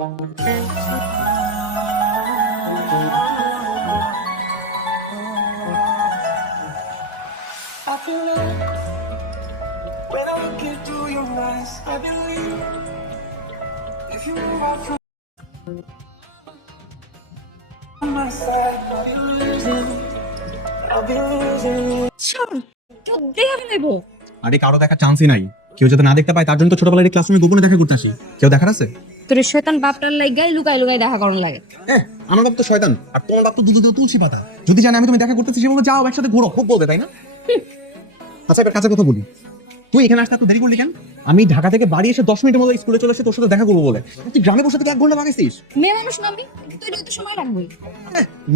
আরে কারো দেখার চান্সই নাই। কেউ যাতে না দেখতে পায় তার জন্য তো ছোটবেলায় ক্লাসরুমে গোপনে দেখা করতে আসি। কেউ দেখার আছে? তোর শয়তান বাপটার লাগাই লুকাই লুকাই দেখা করন লাগে। হ্যাঁ, আমার বাপ তো শয়তান আর তোমার বাপ তো দুধ তুলসী পাতা। যদি জানে আমি তুমি দেখা করতেছি সে বলবে যাও একসাথে ঘোরো, খুব বলবে তাই না? আচ্ছা এবার কাছে কথা বলি, তুই এখানে আসতে এত দেরি করলি কেন? আমি ঢাকা থেকে বাড়ি এসে 10 মিনিটের মধ্যে স্কুলে চলে এসে তোর সাথে দেখা করবো বলে, তুই গ্রামে বসে থেকে 1 ঘন্টা লাগাইছিস। মেয়ে মানুষ না আমি, তুই তো সময় লাগবে।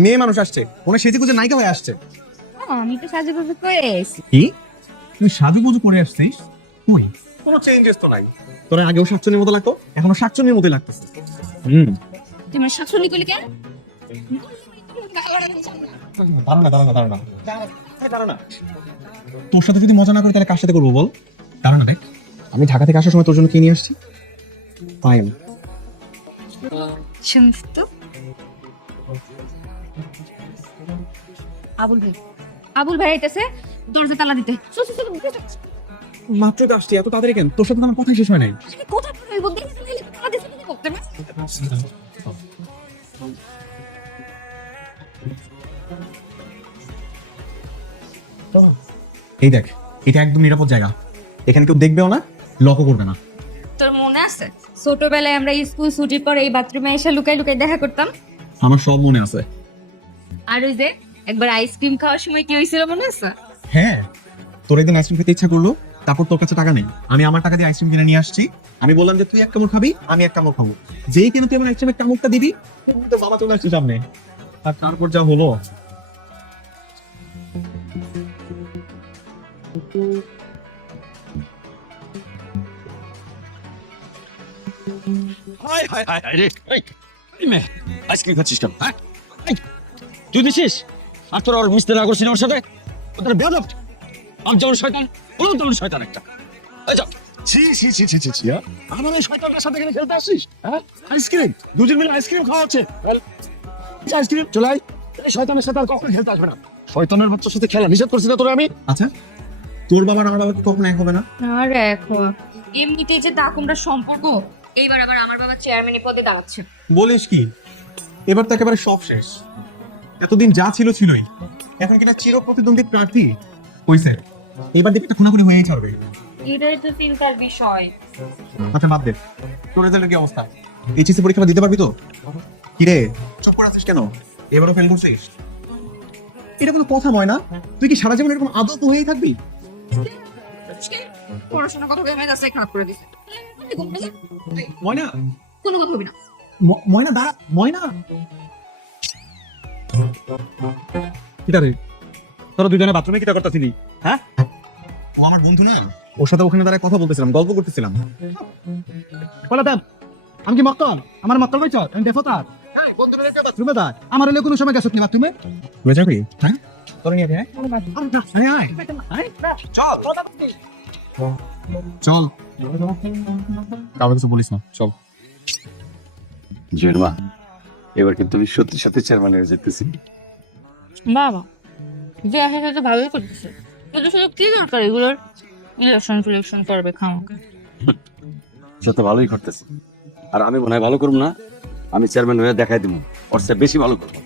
মেয়ে মানুষ আসছে, মনে সেজে গুজে নায়িকা হয়ে আসছে। আমি তো সাজে গুজে করে এসেছি। কি তুই সাজুগুজু করে আসছিস? তুই কোনো চেঞ্জেস তো নাই। তোর আগেও শাকচুনির মতো লাগতো, এখনো শাকচুনির মতোই লাগতেছে। তুই আমার শাশুড়ি কইলি কেন? দাঁড়া না। তোর সাথে যদি মজা না করি তাহলে কার সাথে করবো বল? দাঁড়া না দেখ, আমি ঢাকা থেকে আসার সময় তোর জন্য কি নিয়ে আসছি? পায়েল। শুনছ তো? আবুল ভাই আইতেছে, দরজা তালা দিতে। মাত্র তো আসছি, এত তাড়াতাড়ি কেন? তোর সাথে আমার কথাই শেষ হয় নাই। কোথায় বলবো দেখি তালা দিতে কি করতে না? এই দেখ, এটা একদম নিরাপদ জায়গা, এখানে কেউ দেখবেও না, লকও করবে না। তোর মনে আছে ছোটবেলায় আমরা স্কুল ছুটির পর এই বাথরুমে এসে লুকাই লুকাই দেখা করতাম? আমার সব মনে আছে। আর ওই যে একবার আইসক্রিম খাওয়ার সময় কি হয়েছিল মনে আছে? হ্যাঁ, তোর একদিন আইসক্রিম খেতে ইচ্ছা করলো, তারপর তোর কাছে টাকা নেই, আমি আমার টাকা দিয়ে আইসক্রিম কিনে নিয়ে আসছি। আমি বললাম যে তুই 1 কামড় খাবি, আমি 1 কামড় খাবো। যেই কিনা তুই আমার আইসক্রিমের কামড়টা দিবি, তো বাবা চলে আসছে সামনে। আর তারপর যা হলো। আইসক্রিম খাচ্ছিস কেন? তুই দিছিস আর তোর আর মিশতে না করছিস ওর সাথে? ওদের বেয়াদব। আমি যেমন শয়তান, ও তেমন শয়তান একটা। এই যা। ছি ছি ছি ছি ছি ছি। আমার এই শয়তানটার সাথে এখানে খেলতে আসছিস? হ্যাঁ, আইসক্রিম দুজন মিলে আইসক্রিম খাওয়াচ্ছে। আইসক্রিম চলাই, এই শয়তানের সাথে আর কখনো খেলতে আসবে না। শয়তানের বাচ্চার সাথে খেলা নিষেধ করছি না তোরে আমি। আচ্ছা, তোর বাবা আর আমার বাবা কখনো এক হবে না? আর এখন এমনিতে যে দাকুমরা সম্পর্ক, এইবার আবার আমার বাবা চেয়ারম্যানের পদে দাঁড়াচ্ছে। বলিস কি? এবার তো একেবারে সব শেষ। এতদিন যা ছিল ছিলই, এখন কিনা চির প্রতিদ্বন্দ্বী প্রার্থী হইছে। এবার দেখি একটা খুনাখুনি হয়েই চলবে। এটাই তো চিন্তার বিষয়। আচ্ছা বাদ দে, তোর রেজাল্টের কি অবস্থা? এইচএসসি পরীক্ষা দিতে পারবি তো? কিরে চুপ করে আছিস কেন? এবারও ফেল করছিস? এটা কোনো কথা নয় না। তুই কি সারা জীবন এরকম আদত হয়েই থাকবি? পড়াশোনার কথা ভেবে মেজাজটাই খারাপ করে দিছে। ময়না, কোনো কথা হবে না। ময়না দাঁড়া, ময়না। কিটা রে, তোরা দুজনে বাথরুমে কিটা করতেছিলি? হ্যাঁ, ও আমার বন্ধু না, ওর সাথে ওখানে দাঁড়ায় কথা বলতেছিলাম, গল্প করতেছিলাম। বলে দেব আমি কি মক্কল? আমার মক্কল কইছ? আমি দেখো তার বন্ধু মিলে বাথরুমে দা আমার হলে কোনো সময় গেছত নি বাথরুমে? মজা করি? হ্যাঁ, তোরা নিয়ে আয়। আয় আয়, চল চল, কাউকে কিছু বলিস না, চল। জয়মা, এবার কিন্তু আমি সত্যি সত্যি চেয়ারম্যান হয়ে যেতেছি। বাবা যে আশা তো ভালোই করতেছে, কিন্তু শুধু কি দরকার এগুলোর? ইলেকশন করবে খামোকে। সে তো ভালোই করতেছে, আর আমি মনে হয় ভালো করবো না। আমি চেয়ারম্যান হয়ে দেখাই দিব, ওর চেয়ে বেশি ভালো করবো।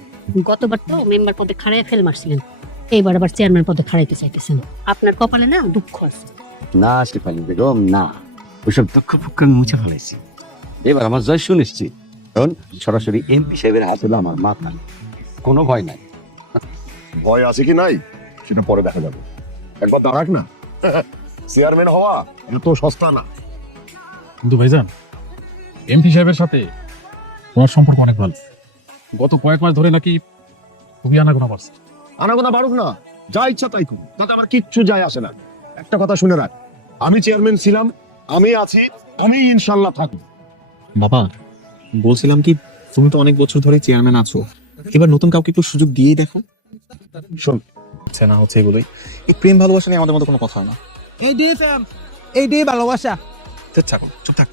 গতবার তো মেম্বার পদে খাড়াই ফেল মারছিলেন, এইবার আবার চেয়ারম্যান পদে খাড়াইতে চাইতেছেন। আপনার কপালে না দুঃখ আছে। না শেফালি বেগম, না, ওইসব দুঃখ ফুক্ষ আমি মুছে ফেলাইছি। এবার আমার জয় সুনিশ্চিত, কারণ সরাসরি এমপি সাহেবের হাত হলো আমার মাথা, কোনো ভয় নাই। ভয় আছে কি নাই সেটা পরে দেখা যাবে, একবার দাঁড়াক না। চেয়ারম্যান হওয়া এত সস্তা না। কিন্তু ভাইজান, এমপি সাহেবের সাথে তোমার সম্পর্ক অনেক ভালো। গত কয়েক মাস ধরে নাকি খুবই আনাগোনা বাড়ছে। আনাগোনা বাড়ুক না, যা ইচ্ছা তাই করুন, তাতে আমার কিচ্ছু যায় আসে না। একটা কথা শুনে রাখ, আমি চেয়ারম্যান ছিলাম, আমি আছি, আমি ইনশাল্লাহ থাকবো। বাবা বলছিলাম কি, তুমি তো অনেক বছর ধরে চেয়ারম্যান আছো, এবার নতুন কাউকে একটু সুযোগ দিয়েই দেখো। শোন, হচ্ছে না হচ্ছে এগুলোই, এই প্রেম ভালোবাসা নিয়ে আমাদের মধ্যে কোনো কথা হয় না। এই ডে ভালোবাসা। চুপ থাক, চুপ থাক।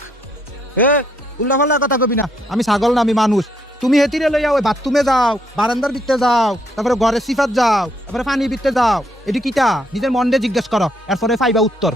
উল্টা পাল্টা কথা কবি না, আমি ছাগল না, আমি মানুষ। তুমি হেতিরে লইয়া ওই বাথরুমে যাও, বারান্দার ভিতরে যাও, তারপরে ঘরের সিফাত যাও, তারপরে পানির ভিতরে যাও, এটি কিটা নিজের মনরে জিজ্ঞেস করো, এরপরে পাইবা উত্তর।